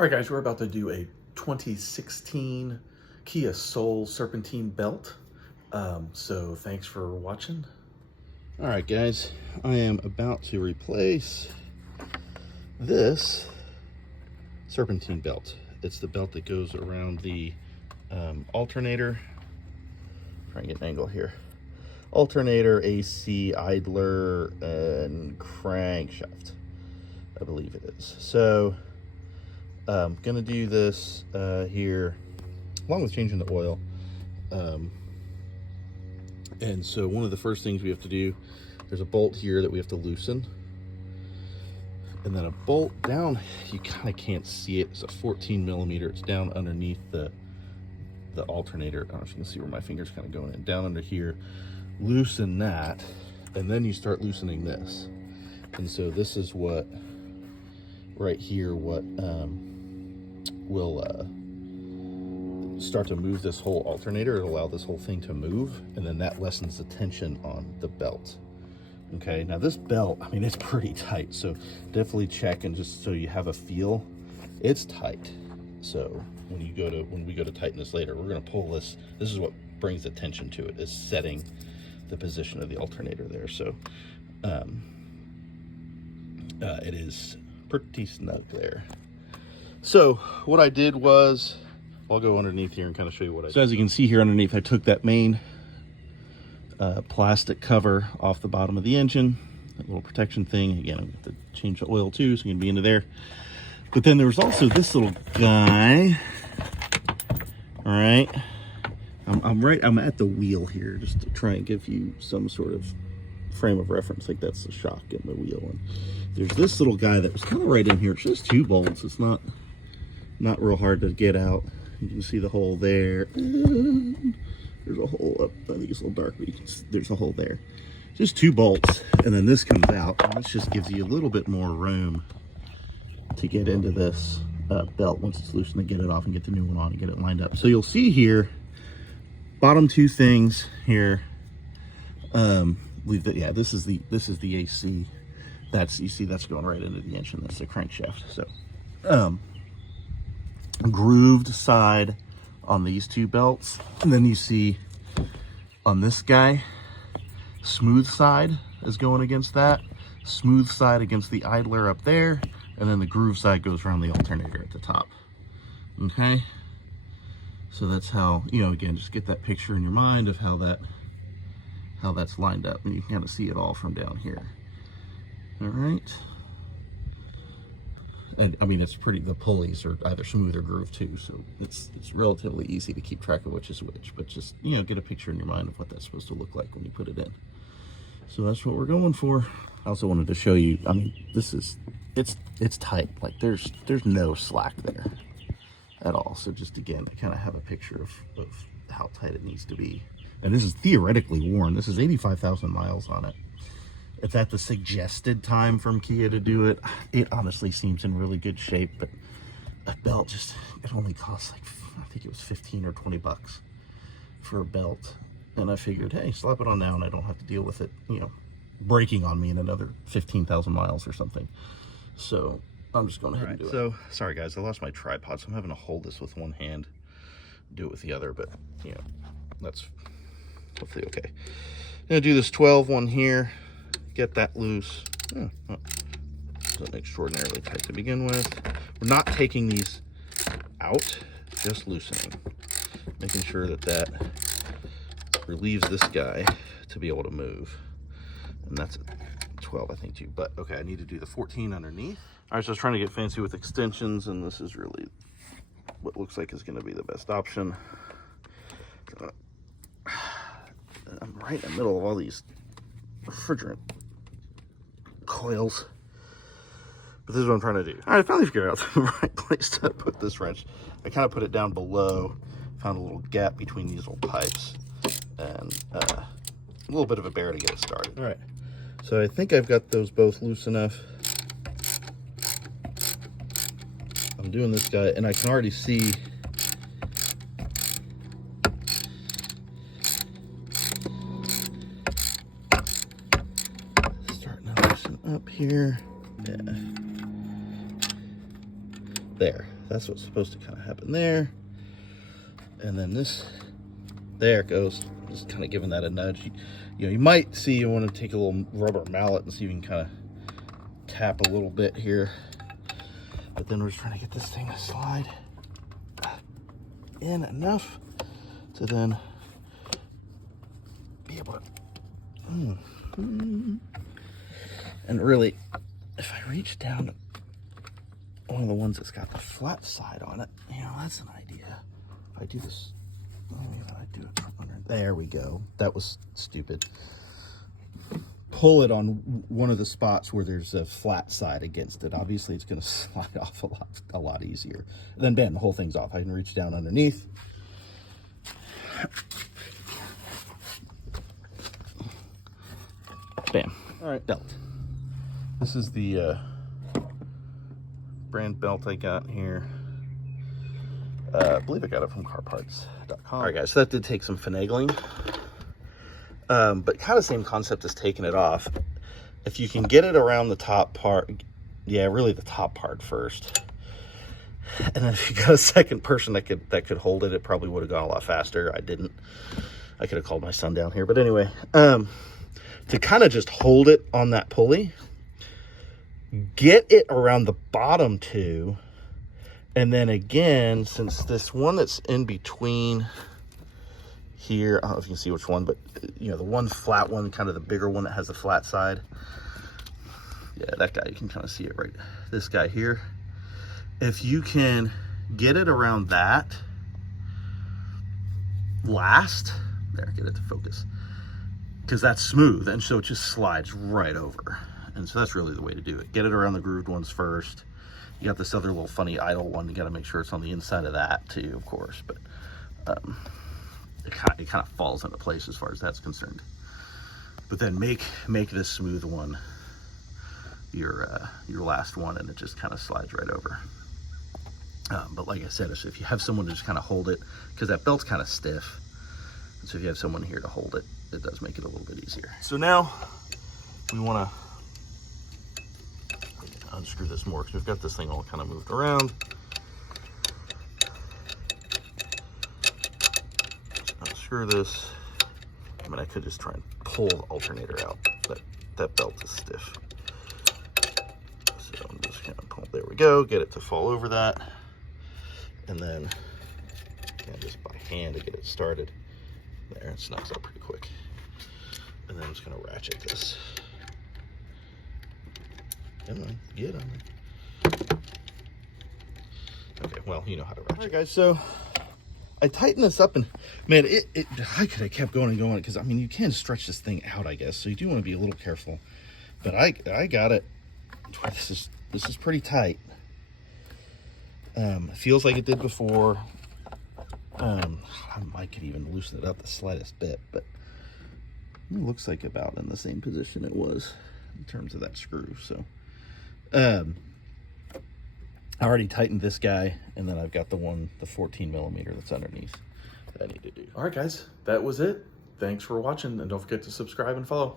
All right, guys, we're about to do a 2016 Kia Soul Serpentine belt. So thanks for watching. All right, guys, I am about to replace this Serpentine belt. It's the belt that goes around the alternator. Try and get an angle here. Alternator, AC, idler, and crankshaft, I believe it is. So I'm gonna do this here along with changing the oil. And so one of the first things we have to do, there's a bolt here that we have to loosen, and then a bolt down, you kind of can't see it, it's a 14 millimeter, it's down underneath the alternator. I don't know if you can see where my finger's kind of going in, down under here. Loosen that, and then you start loosening this. And so this is what, right here, what will start to move this whole alternator. It'll allow this whole thing to move, and then that lessens the tension on the belt. Okay, now this belt, I mean, it's pretty tight, so definitely check, and just so you have a feel, it's tight. So when we go to tighten this later, we're going to pull this. This is what brings the tension to it, is setting the position of the alternator there. So it is pretty snug there. So what I did was, I'll go underneath here and kind of show you what I did. So as you can see here underneath, I took that main plastic cover off the bottom of the engine, that little protection thing. Again, I'm going to have to change the oil too, so I'm going to be into there. But then there was also this little guy. All right. I'm at the wheel here just to try and give you some sort of frame of reference. Like that's the shock in the wheel. And there's this little guy that was kind of right in here. It's just 2 bolts. It's not real hard to get out. You can see the hole there. There's a hole up. I think it's a little dark, but there's a hole there. Just 2 bolts, and then this comes out, and this just gives you a little bit more room to get into this belt once it's loosened, to get it off and get the new one on and get it lined up. So you'll see here, bottom 2 things here. Yeah, this is the AC. You see that's going right into the engine. That's the crankshaft. So grooved side on these 2 belts, and then you see on this guy, smooth side is going against that, smooth side against the idler up there, and then the groove side goes around the alternator at the top. Okay, so that's how, you know, again, just get that picture in your mind of how that's lined up, and you can kind of see it all from down here. All right. And I mean, it's pretty, the pulleys are either smooth or grooved too, so it's relatively easy to keep track of which is which, but just, you know, get a picture in your mind of what that's supposed to look like when you put it in. So that's what we're going for. I also wanted to show you, I mean, this is, it's tight. Like there's no slack there at all. So just, again, I kind of have a picture of how tight it needs to be. And this is theoretically worn. This is 85,000 miles on it. It's at the suggested time from Kia to do it. It honestly seems in really good shape, but a belt just, it only costs like, I think it was 15 or 20 bucks for a belt. And I figured, hey, slap it on now and I don't have to deal with it, you know, breaking on me in another 15,000 miles or something. So I'm just going ahead and do it. So, sorry guys, I lost my tripod, so I'm having to hold this with one hand, do it with the other, but, you know, that's hopefully okay. I'm gonna do this 12 one here. Get that loose. Wasn't extraordinarily tight to begin with. We're not taking these out, just loosening, making sure that relieves this guy to be able to move. And that's a 12, I think, too. But okay, I need to do the 14 underneath. All right, so I was trying to get fancy with extensions, and this is really what looks like is going to be the best option. I'm right in the middle of all these refrigerant coils, but this is what I'm trying to do. All right, I finally figured out the right place to put this wrench. I kind of put it down below, found a little gap between these little pipes, and a little bit of a bear to get it started. All right, so I think I've got those both loose enough. I'm doing this guy, and I can already see up here. Yeah. There. That's what's supposed to kind of happen there. And then this, there it goes. Just kind of giving that a nudge. You know, you might see you want to take a little rubber mallet and see if you can kind of tap a little bit here. But then we're just trying to get this thing to slide in enough to then be able to, and really, if I reach down to one of the ones that's got the flat side on it, you know, that's an idea. If I do this, I do it from under. There we go. That was stupid. Pull it on one of the spots where there's a flat side against it. Obviously, it's going to slide off a lot easier. And then bam, the whole thing's off. I can reach down underneath. Bam. All right, belt. This is the brand belt I got here. I believe I got it from carparts.com. All right, guys, so that did take some finagling. But kind of same concept as taking it off. If you can get it around the top part, yeah, really the top part first. And then if you got a second person that could hold it, it probably would have gone a lot faster. I didn't. I could have called my son down here. But anyway, to kind of just hold it on that pulley, get it around the bottom two, and then again, since this one that's in between here, I don't know if you can see which one, but you know, the one flat one, kind of the bigger one that has the flat side. Yeah, that guy, you can kind of see it right. This guy here. If you can get it around that last, there, get it to focus, because that's smooth, and so it just slides right over. And so that's really the way to do it. Get it around the grooved ones first. You got this other little funny idle one. You got to make sure it's on the inside of that too, of course. But it kind of falls into place as far as that's concerned. But then make this smooth one your last one, and it just kind of slides right over. But like I said, if you have someone to just kind of hold it, because that belt's kind of stiff, and so if you have someone here to hold it, it does make it a little bit easier. So now we want to unscrew this more, because we've got this thing all kind of moved around. Unscrew this. I mean, I could just try and pull the alternator out, but that belt is stiff. So I'm just gonna pull, there we go, get it to fall over that. And then just by hand to get it started. There, it snaps out pretty quick. And then I'm just gonna ratchet this. Come on, get on it. Okay, well, you know how to ratchet. All right, guys, so I tightened this up, and man, I could have kept going and going, because I mean, you can stretch this thing out, I guess, so you do want to be a little careful. But I got it. This is pretty tight. It feels like it did before. I might could even loosen it up the slightest bit, but it looks like about in the same position it was in terms of that screw. So I already tightened this guy, and then I've got the 14 millimeter that's underneath that I need to do. All right, guys, that was it. Thanks for watching, and don't forget to subscribe and follow.